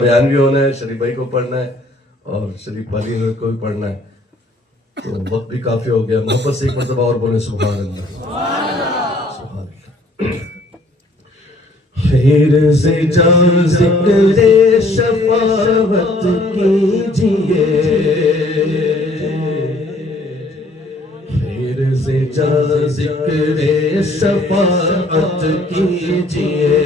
بیان بھی ہونا ہے، شریف بھائی کو پڑھنا ہے اور شریف بھائی کو بھی پڑھنا ہے، تو وقت بھی کافی ہو گیا. محبت سے ایک مرتبہ اور بولیں سبحان اللہ. سبحان اللہ. خیر سے جا ذکر شفاعت کیجئے، خیر سے جا ذکر شفاعت کیجئے،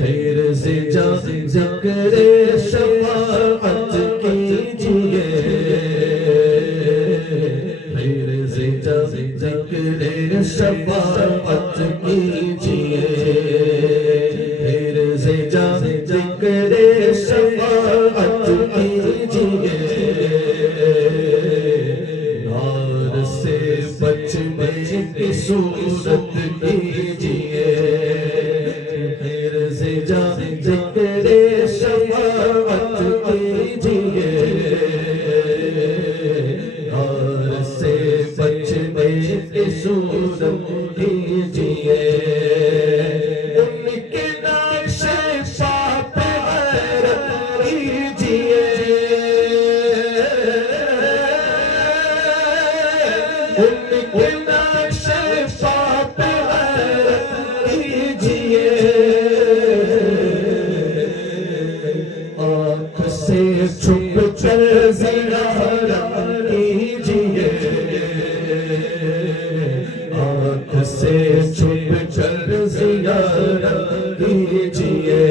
خیر سے جا ذکر شفاعت کیجئے، خیر سے جا ذکر شفاعت کیجئے، خیر سے جا ذکر شفاعت کیجئے، نار سے بچنے کی صورت کیجئے، خیر سے جا ذکر شفاعت کیجئے، نار سے بچنے کی صورت کیجئے، ان کے نقش پا پہ غیرت کیجئے، ان کے نقش پا پہ غیرت کیجئے، آنکھ سے چھپ کر زیارت کیجئے، آنکھ سے چھپ کر زیارت کیجئے،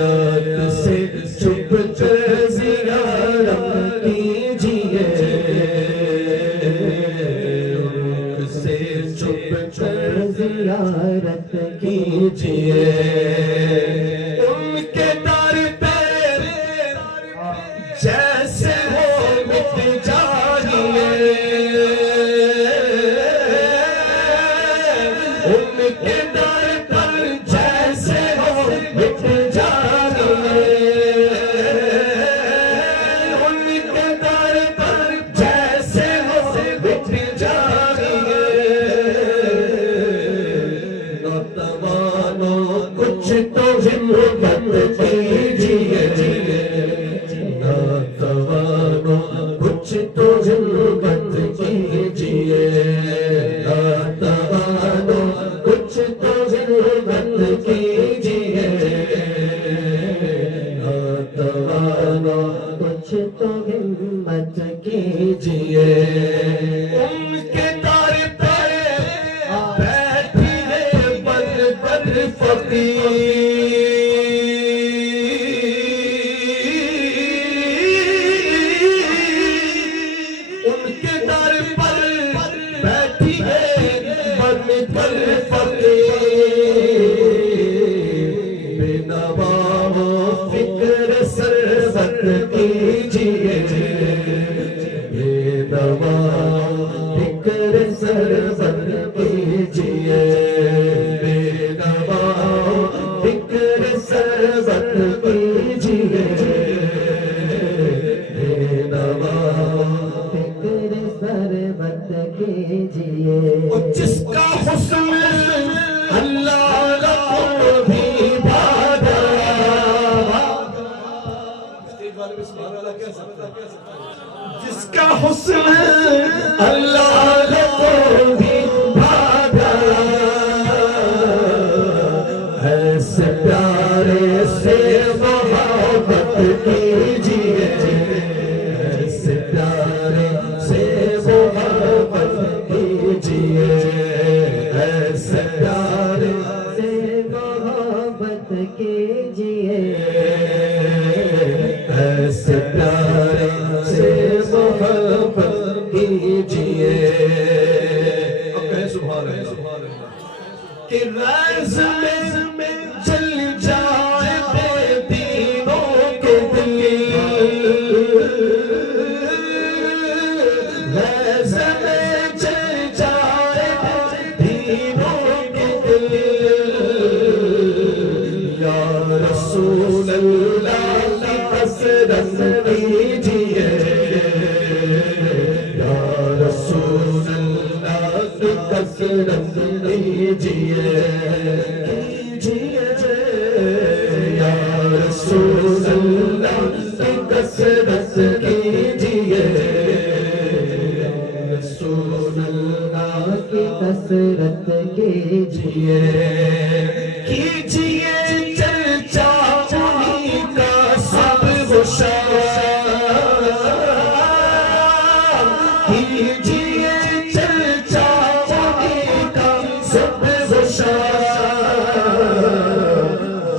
آنکھ سے چھپ کر زیارت کیجئے، آنکھ سے چھپ کر زیارت کیجئے، ان کے در پہ جیسے ہو مٹ جائیے، ان کے در پر جیسے ہو مٹ جائیے، ان کے در پر جیسے ہو مٹ جائیے، نوجوانوں کچھ تو ہمت کیجئے، نوجوانوں کچھ تو ہمت کیجئے، نوجوانوں کچھ تو ہمت کیجئے، نوجوانوں کچھ تو ہمت کیجئے، ان کے در پہ بیٹھی ہے بن بن فقیر، ان کے در پر بیٹھی ہے بن بن فقیر، بے نوا ہو فکر سربت کیجئے، بے نوا فکر سربت کیجئے، بے نوا فکر سربت کیجئے، بے نوا فکر سربت کیجئے، جس کا حسن اللہ کو بھی بھاگا، جس کا حسن اللہ کو بھی بھاگا، ایسے پیارے سے محبت کیجئے، ایسے پیارے سے محبت کیجئے، ایسے پیارے سے محبت کیجئے، ایسے پیارے سے محبت کیجئے، اب کہیں سبحان اللہ کہ ریز میں چل جائے بے دینوں کے دل، ریز میں چل جائے بے دینوں کے دل، یا رسول اللہ کی حسرت کیجئے، یا رسول اللہ کی حسرت کیجئے، نصرت کیجئے چرچا انہی کا سب کیجئے چرچا انہی کا سب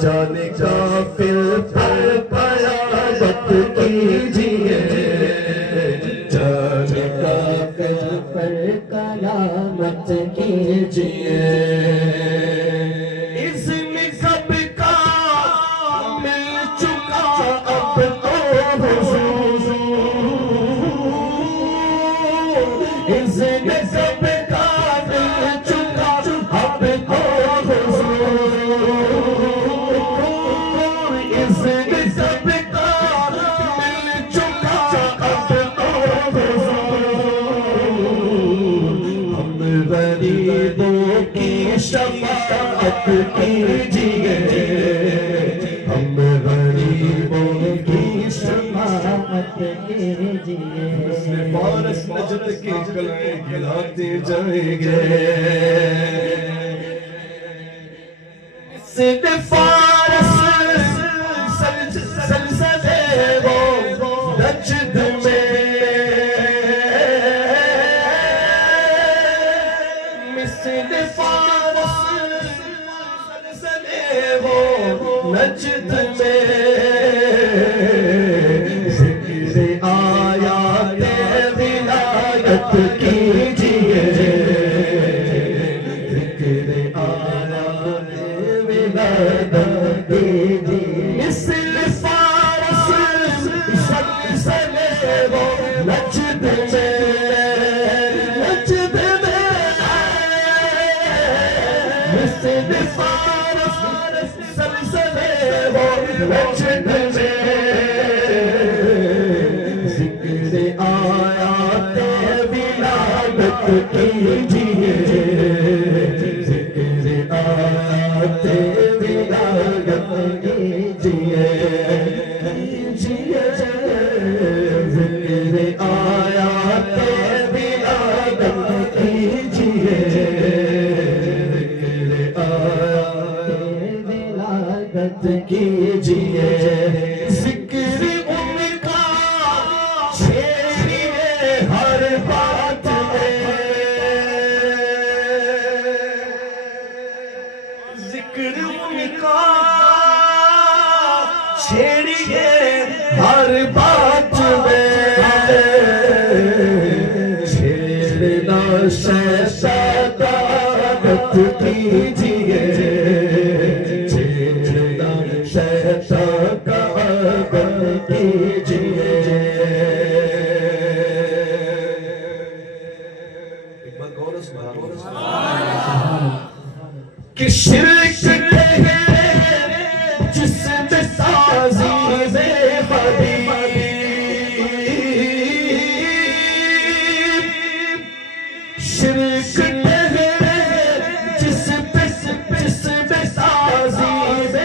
جانے کا پھر پر قیامت کیجئے جانے کا پھر پر قیامت کیجئے اذن سب کا مل چکا اب تو حضور اذن سب کا مل چکا اب تو غریبوں کی شفاعت کیجئے ہم غریبوں کی شفاعت کیجئے فارس نجد کے کلائیں گلاتے جائیں گے سد فارس سلسلے وہ نجد میں سد فارس سلسلے وہ نجد میں ذکر آیات ولایت کیجئے ذکر آیات ولایت کیجئے مثل فارس سلسلے وہ نجد میں مثل فارس سلسلے وہ نجد میں ذکر آیات ولایت کیجئے ذکر آیات ولایت کیجئے ذکر آیات ولایت کیجئے کیجئے ذکر ان کا چھیڑیے ہر بات میں ذکر ان کا چھیڑیے ہر بات میں چھیڑنا شیطانت کیجئے شیطان کا عبادت کیجئے ایک بار غور سے کہ شرک ہے جس میں تعظیم حبیب شرک ہے جس میں تعظیم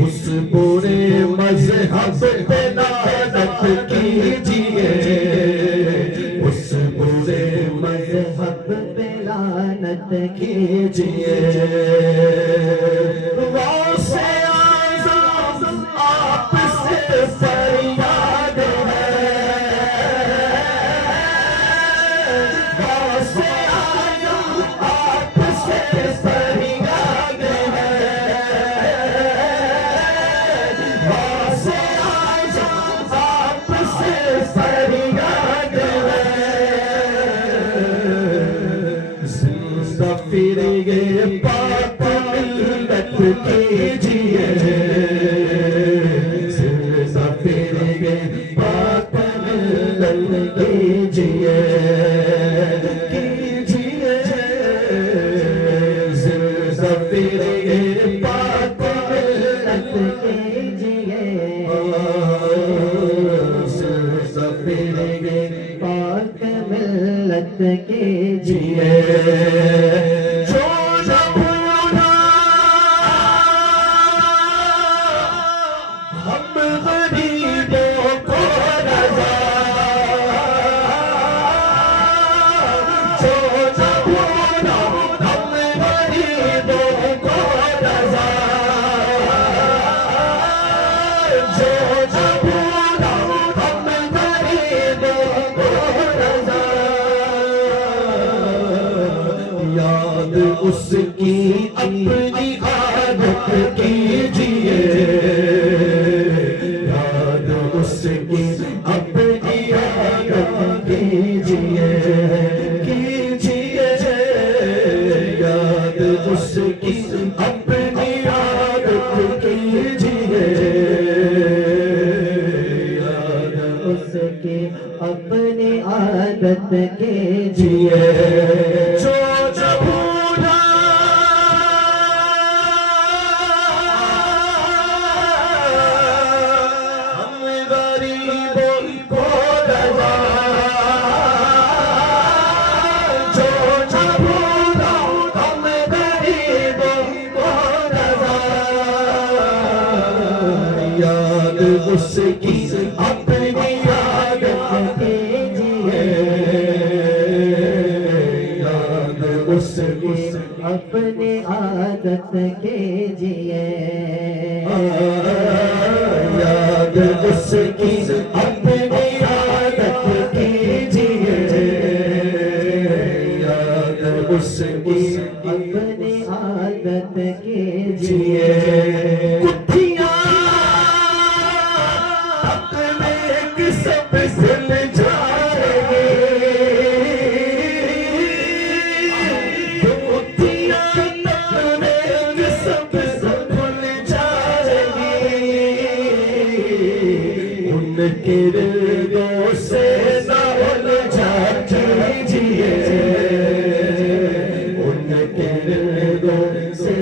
اس برے مذہب پہ لعنت کیجئے اس برے مذہب پہ لعنت کیجئے غوث اعظم آپ سے فریاد ہے غوث اعظم آپ سے فریاد ہے غوث اعظم آپ سے فریاد ہے زندہ پھریے پاک ملت کیجئے زندہ پھریے پاک ملت کیجئے زندہ پھریے پاک ملت کیجئے زندہ پھریے پاک ملت کیجئے جو نہ بھولا یاد اس کی اپنی عادت کیجئے یاد اس کی اپنی عادت کیجئے یاد اس کی اپنی عادت کیجئے یاد اس کی اپنی عادت کیجئے جو نہ بھولا ہم غریبوں کو رضا جو نہ بھولا ہم غریبوں کو رضا یاد اس کی اپنی عادت کیجئے یاد اس کی اپنی عادت کیجئے یاد اس کی اپنی عادت کیجئے یاد اس کی اپنی عادت کیجئے سب سل جائے گی سب بھول جائے گی ان کے دلوں سے نہ الجھا کیجئے ان کے دلوں سے